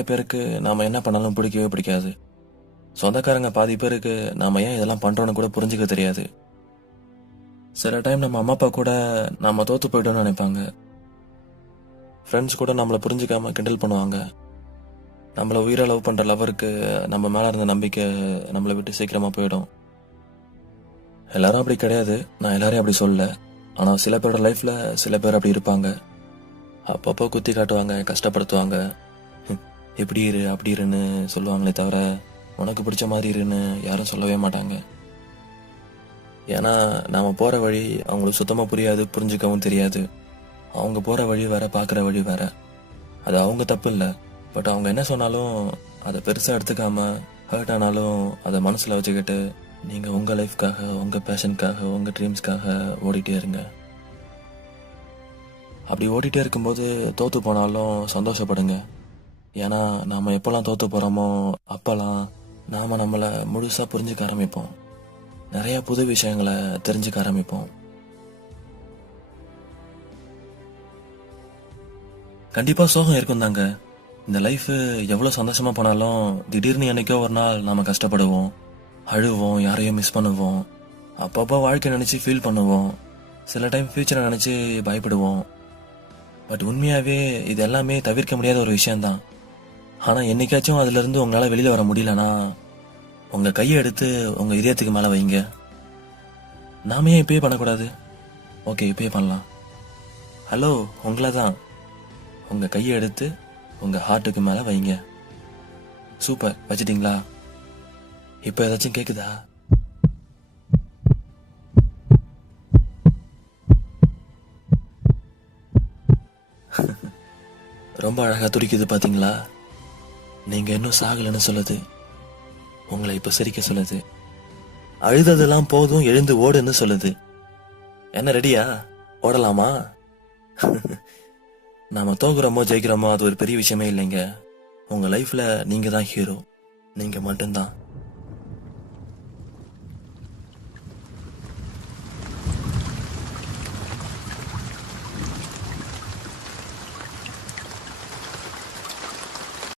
நிறைய பேருக்கு நாம என்ன பண்ணாலும் பிடிக்கவே பிடிக்காது. சொந்தக்காரங்க பாதி பேருக்கு நாம ஏன் இதெல்லாம் பண்றோம்னு கூட புரிஞ்சுக்க தெரியாது. சில டைம் நம்ம அம்மா அப்பா கூட நாம தோத்து போயிட்டோம்னு நினைப்பாங்க. ஃப்ரெண்ட்ஸ் கூட நம்மளை புரிஞ்சுக்காம கிண்டல் பண்ணுவாங்க. நம்மளை உயிரை லவ் பண்ற லவருக்கு நம்ம மேல இருந்த நம்பிக்கை நம்மளை விட்டு சீக்கிரமா போயிடும். எல்லாரும் அப்படி கிடையாது, நான் எல்லாரையும் அப்படி சொல்லல. ஆனா சில பேரோட லைஃப்ல சில பேர் அப்படி இருப்பாங்க. அப்பப்போ குத்தி காட்டுவாங்க, கஷ்டப்படுத்துவாங்க. இப்படி இரு அப்படி இருன்னு சொல்லுவாங்களே தவிர உனக்கு பிடிச்ச மாதிரி இருன்னு யாரும் சொல்லவே மாட்டாங்க. ஏன்னா நாம போற வழி அவங்களுக்கு சுத்தமா புரியாது, புரிஞ்சுக்கவும் தெரியாது. அவங்க போற வழி வேற, பாக்குற வழி வேற. அது அவங்க தப்பு இல்லை. பட் அவங்க என்ன சொன்னாலும் அதை பெருசா எடுத்துக்காம ஹர்ட் ஆனாலும் அதை மனசுல வச்சுக்கிட்டு நீங்க உங்க லைஃப்காக, உங்க பேஷனுக்காக, உங்க ட்ரீம்ஸ்க்காக ஓடிட்டே இருங்க. அப்படி ஓடிட்டே இருக்கும்போது தோத்து போனாலும் சந்தோஷப்படுங்க. ஏன்னா நாம எப்பெல்லாம் தோத்து போறோமோ அப்பெல்லாம் நாம நம்மளை முழுசா புரிஞ்சுக்க ஆரம்பிப்போம். நிறைய புது விஷயங்களை தெரிஞ்சுக்க ஆரம்பிப்போம். கண்டிப்பா சோகம் இருக்கும் தாங்க. இந்த லைஃப் எவ்வளவு சந்தோஷமா போனாலும் திடீர்னு என்னைக்கோ ஒரு நாள் நாம கஷ்டப்படுவோம், அழுவோம், யாரையும் மிஸ் பண்ணுவோம். அப்பப்போ வாழ்க்கை நினைச்சு ஃபீல் பண்ணுவோம். சில டைம் ஃபியூச்சரை நினைச்சு பயப்படுவோம். பட் உண்மையாவே இது எல்லாமே தவிர்க்க முடியாத ஒரு விஷயம்தான். ஆனா என்னைக்காச்சும் அதுல இருந்து உங்களால வெளியில வர முடியலனா உங்க கையை எடுத்து உங்க இதயத்துக்கு மேல வைங்க. நாம ஏன் இப்பயே பண்ணக்கூடாது? ஓகே, இப்பயே பண்ணலாம். ஹலோ, உங்களை தான். உங்க கையை எடுத்து உங்க ஹார்ட்டுக்கு மேல வைங்க. சூப்பர், வச்சிட்டீங்களா? இப்ப ஏதாச்சும் கேக்குதா? ரொம்ப அழகா துடிக்குது பாத்தீங்களா? நீங்க இன்னும் சாகலன்னு சொல்லுது. உங்களை இப்ப சிரிக்க சொல்லுது. அழுததெல்லாம் போதும், எழுந்து ஓடுன்னு சொல்லுது. என்ன, ரெடியா? ஓடலாமா? நாம தோக்குறோமோ ஜெயிக்கிறோமோ அது ஒரு பெரிய விஷயமே இல்லைங்க. உங்க லைஃப்ல நீங்க தான் ஹீரோ. நீங்க மட்டும்தான்.